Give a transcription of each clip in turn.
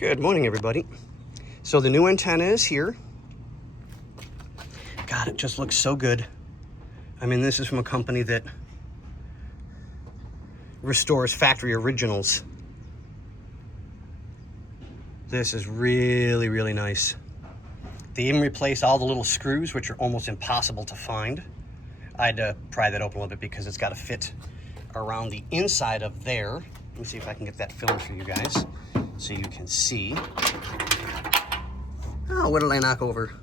Good morning, everybody. So the new antenna is here. God, it just looks so good. I mean, this is from a company that restores factory originals. This is really, really nice. They even replaced all the little screws, which are almost impossible to find. I had to pry that open a little bit because it's got to fit around the inside of there. Let me see if I can get that filmed for you guys so you can see. Oh, what did I knock over?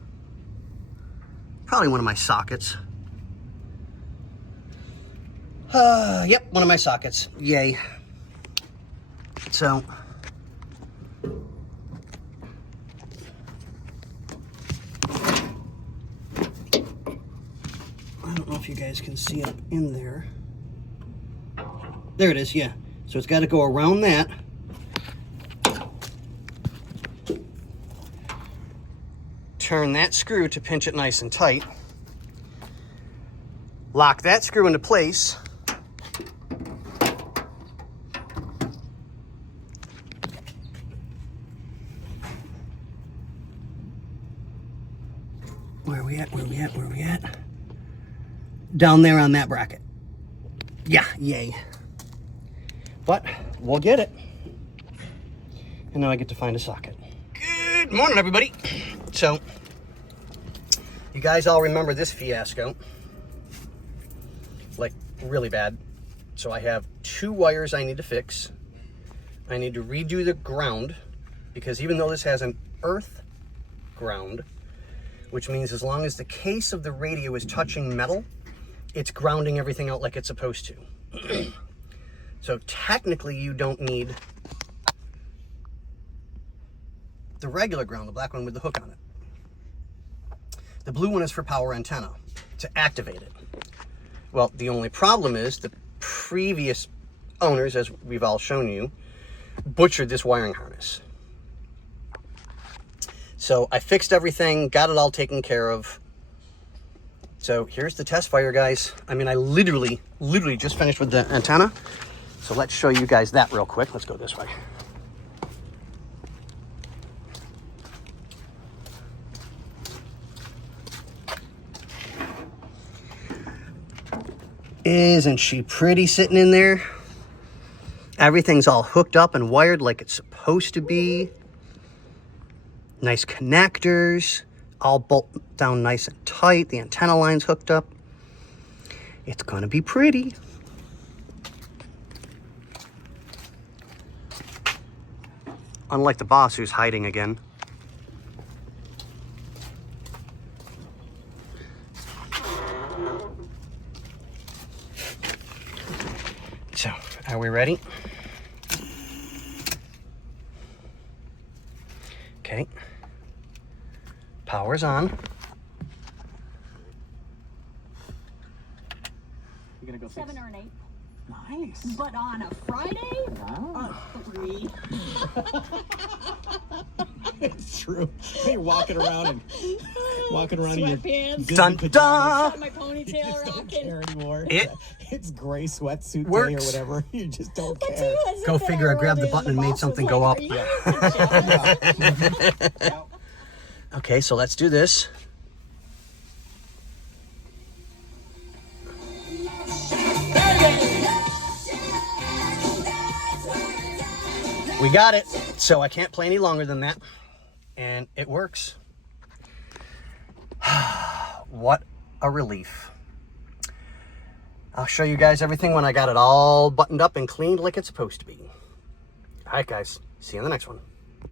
Probably one of my sockets. Yep, one of my sockets. Yay. So, I don't know if you guys can see up in there. There it is, yeah. So it's got to go around that. Turn that screw to pinch it nice and tight. Lock that screw into place. Where are we at? Where are we at? Where are we at? Down there on that bracket. Yeah, yay. But we'll get it. And now I get to find a socket. Good morning, everybody. So, you guys all remember this fiasco. Like, really bad. So I have 2 wires I need to fix. I need to redo the ground, because even though this has an earth ground, which means as long as the case of the radio is touching metal, it's grounding everything out like it's supposed to. So technically you don't need the regular ground, the black one with the hook on it. The blue one is for power antenna, to activate it. Well, the only problem is the previous owners, as we've all shown you, butchered this wiring harness. So I fixed everything, got it all taken care of. So here's the test fire, guys. I mean, I literally just finished with the antenna. So let's show you guys that real quick. Let's go this way. Isn't she pretty sitting in there? Everything's all hooked up and wired like it's supposed to be. Nice connectors, all bolted down nice and tight. The antenna line's hooked up. It's gonna be pretty. Unlike the boss who's hiding again. So, are we ready? Okay. Power's on. You're gonna go 7 or an 8. Nice. But on a Friday, Wow. a 3. It's true. You're walking around in your Sweatpants. Dun Disney dun! Got my You ponytail just don't rocking. care anymore. It's gray sweatsuit day or works. whatever. You just don't But care. see, Go figure, I grabbed the button and made something go up. Yeah. Okay, so let's do this. We got it. So I can't play any longer than that. And it works. What a relief. I'll show you guys everything when I got it all buttoned up and cleaned like it's supposed to be. All right, guys. See you in the next one.